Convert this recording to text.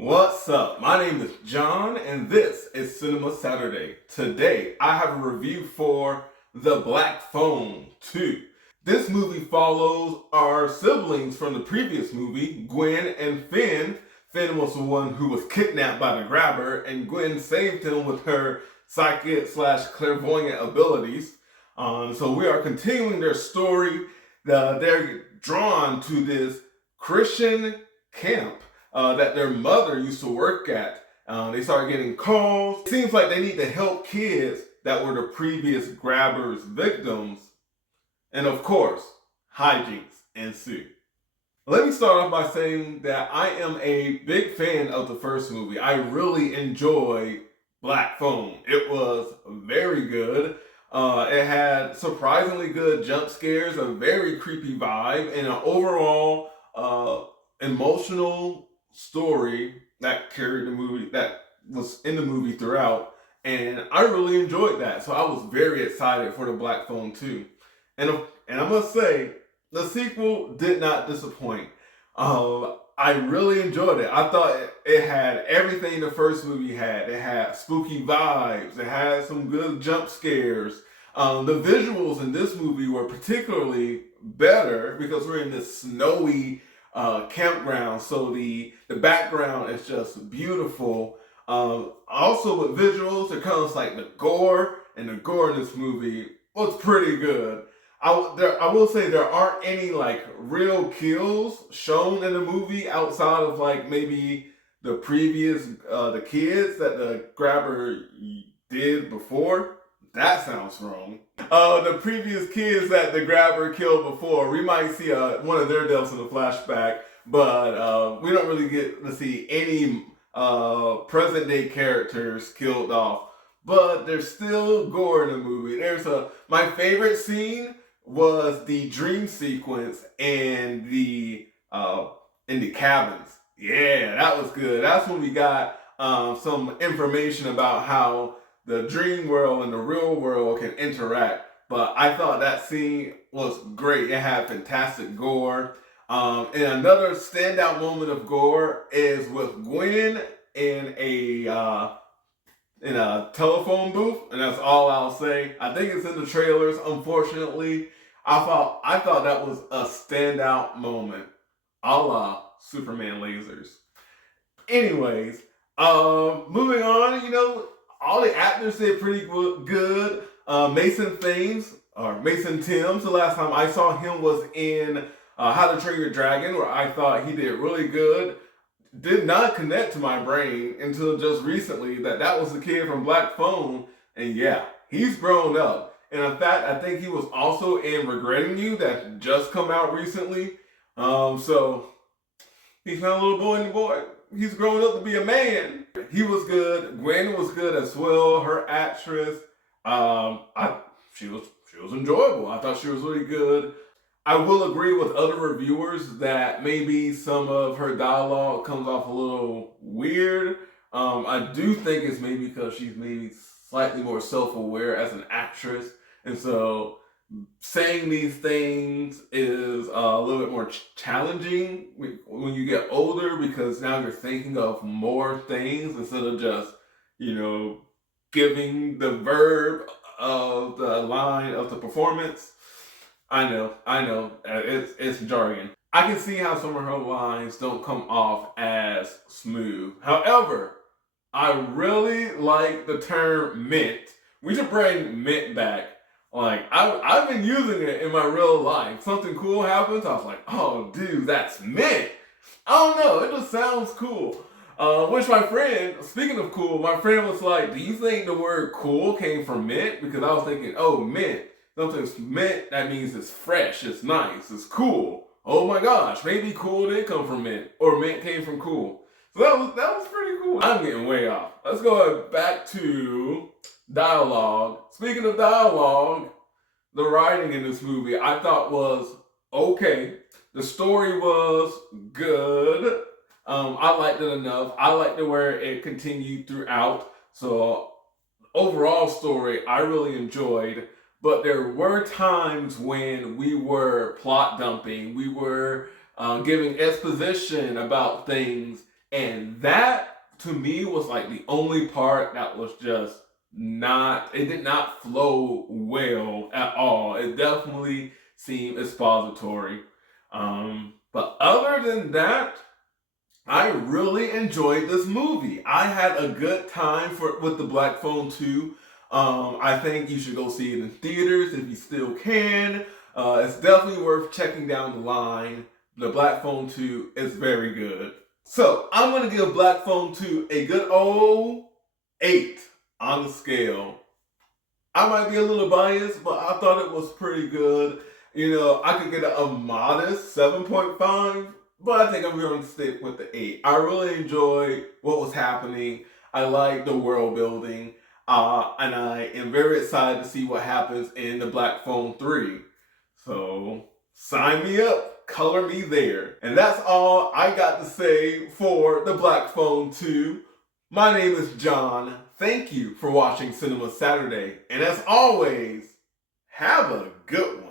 What's up? My name is John, and this is Cinema Saturday. Today, I have a review for The Black Phone 2. This movie follows our siblings from the previous movie, Gwen and Finn. Finn was the one who was kidnapped by the grabber, and Gwen saved him with her psychic slash clairvoyant abilities. So we are continuing their story. They're drawn to this Christian camp that their mother used to work at. They started getting calls. It seems like they need to help kids that were the previous grabbers' victims. And of course, hijinks ensue. Let me start off by saying that I am a big fan of the first movie. I really enjoyed Black Phone. It was very good. It had surprisingly good jump scares, a very creepy vibe, and an overall emotional story that carried the movie, that was in the movie throughout, and I really enjoyed that. So I was very excited for the Black Phone 2. And I must say, the sequel did not disappoint. I really enjoyed it. I thought it had everything the first movie had. It had spooky vibes. It had some good jump scares. The visuals in this movie were particularly better because we're in this snowy campground, so the background is just beautiful. Also with visuals, it comes like the gore, and the gore in this movie was pretty good. I will say there aren't any like real kills shown in the movie outside of like maybe the previous the kids that the grabber did before. That sounds wrong. The previous kids that the grabber killed before, we might see one of their deaths in the flashback, but we don't really get to see any present day characters killed off. But there's still gore in the movie. My favorite scene was the dream sequence and the in the cabins. Yeah, that was good. That's when we got some information about how the dream world and the real world can interact. But I thought that scene was great. It had fantastic gore. And another standout moment of gore is with Gwen in a telephone booth, and that's all I'll say. I think it's in the trailers. Unfortunately, I thought that was a standout moment, a la Superman lasers. Anyways, moving on. All the actors did pretty good. Mason Thames, or Mason Thames, the last time I saw him was in How to Train Your Dragon, where I thought he did really good. Did not connect to my brain until just recently that was the kid from Black Phone, and yeah, he's grown up. And in fact, I think he was also in Regretting You that just come out recently. So he's not a little boy anymore. He's grown up to be a man. He was good. Gwen was good as well. Her actress, she was enjoyable. I thought she was really good. I will agree with other reviewers that maybe some of her dialogue comes off a little weird. I do think it's maybe because she's maybe slightly more self-aware as an actress, and so saying these things is a little bit more challenging when you get older, because now you're thinking of more things instead of just, giving the verb of the line of the performance. I know, it's jargon. I can see how some of her lines don't come off as smooth. However, I really like the term mint. We should bring mint back. Like, I've been using it in my real life. Something cool happens, I was like, oh, dude, that's mint. I don't know, it just sounds cool. Which my friend, speaking of cool, my friend was like, do you think the word cool came from mint? Because I was thinking, oh, mint. Something's mint, that means it's fresh, it's nice, it's cool. Oh my gosh, maybe cool did come from mint, or mint came from cool. So that was pretty cool. I'm getting way off. Let's go back to dialogue. Speaking of dialogue, the writing in this movie I thought was okay. The story was good. I liked it enough. I liked it where it continued throughout. So overall story, I really enjoyed. But there were times when we were plot dumping. We were giving exposition about things, And that, to me, was like the only part that was just it did not flow well at all. It definitely seemed expository. But other than that, I really enjoyed this movie. I had a good time with the Black Phone 2. I think you should go see it in theaters if you still can. It's definitely worth checking down the line. The Black Phone 2 is very good. So I'm going to give Black Phone 2 a good old 8 on the scale. I might be a little biased, but I thought it was pretty good. You know, I could get a modest 7.5, but I think I'm going to stick with the 8. I really enjoyed what was happening. I like the world building. And I am very excited to see what happens in the Black Phone 3. So, sign me up. Color me there. And that's all I got to say for the Black Phone 2. My name is John. Thank you for watching Cinema Saturday. And as always, have a good one.